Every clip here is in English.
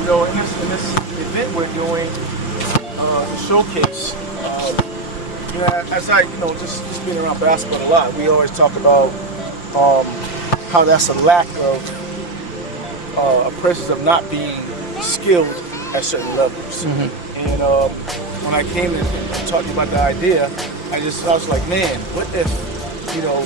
You know, in this event we're doing, the showcase, you know, as I, you know, just being around basketball a lot, we always talk about how that's a lack of a presence of not being skilled at certain levels. And when I came and talked to you about the idea, I was like, man, what if, you know,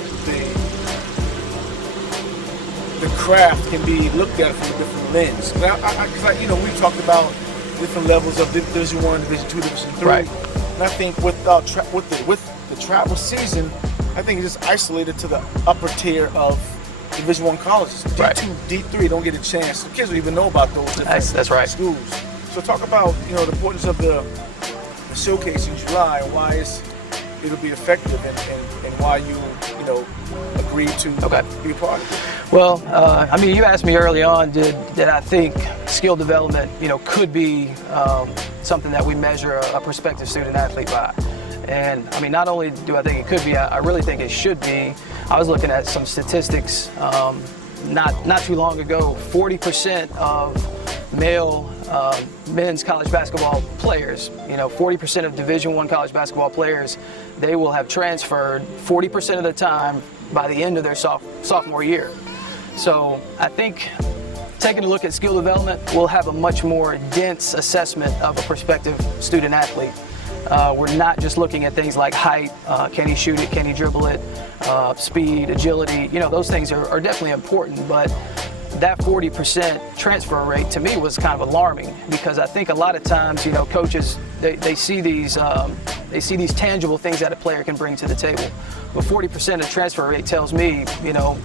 the craft can be looked at from a different lens? Because you know, we talked about different levels of Division I, Division II, Division III. Right. And I think with the travel season, I think it's just isolated to the upper tier of Division I colleges. D2, Right. D3 don't get a chance. The kids don't even know about those different That's right. schools. So talk about, you know, the importance of the showcase in July and why it'll be effective and why you know, agreed to be a part of it. Well, I mean, you asked me early on, did I think skill development, you know, could be something that we measure a prospective student athlete by. And I mean, not only do I think it could be, I really think it should be. I was looking at some statistics not too long ago. 40% of men's college basketball players, you know, 40% of Division I college basketball players, they will have transferred 40% of the time by the end of their sophomore year. So I think taking a look at skill development, we'll have a much more dense assessment of a prospective student athlete. We're not just looking at things like height, can he shoot it, can he dribble it, speed, agility, you know, those things are definitely important, but that 40% transfer rate to me was kind of alarming, because I think a lot of times, you know, coaches, they see these tangible things that a player can bring to the table. But 40% of transfer rate tells me, you know,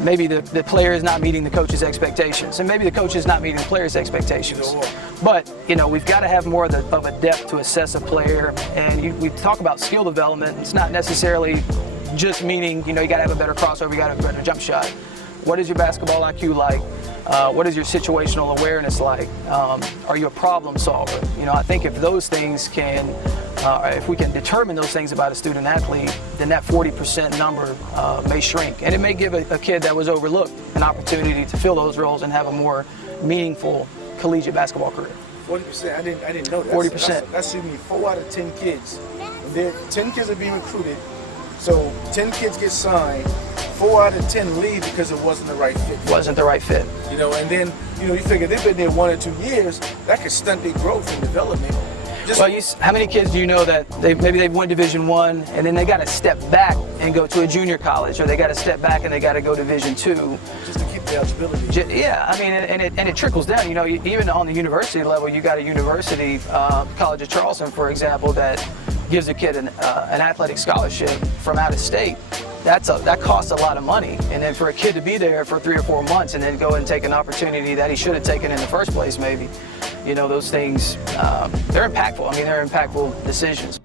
maybe the player is not meeting the coach's expectations, and maybe the coach is not meeting the player's expectations. But, you know, we've got to have more of a depth to assess a player, and we talk about skill development. It's not necessarily just meaning, you know, you got to have a better crossover, you got to have a better jump shot. What is your basketball IQ like? What is your situational awareness like? Are you a problem solver? You know, I think if those things can, if we can determine those things about a student athlete, then that 40% number may shrink. And it may give a kid that was overlooked an opportunity to fill those roles and have a more meaningful collegiate basketball career. 40%, I didn't know that. 40%. That's even 4 out of 10 kids. 10 kids are being recruited, so 10 kids get signed. 4 out of 10 leave because it wasn't the right fit. Wasn't the right fit. You know, and then, you know, you figure they've been there 1 or 2 years, that could stunt their growth and development. Well, how many kids do you know that maybe they've won Division I and then they got to step back and go to a junior college, or they got to step back and they got to go Division II? Just to keep the eligibility. Yeah, I mean, and it trickles down. You know, even on the university level, you got a university, College of Charleston, for example, that gives a kid an athletic scholarship from out of state. That costs a lot of money, and then for a kid to be there for 3 or 4 months and then go and take an opportunity that he should have taken in the first place, maybe, you know, those things, they're impactful. I mean, they're impactful decisions.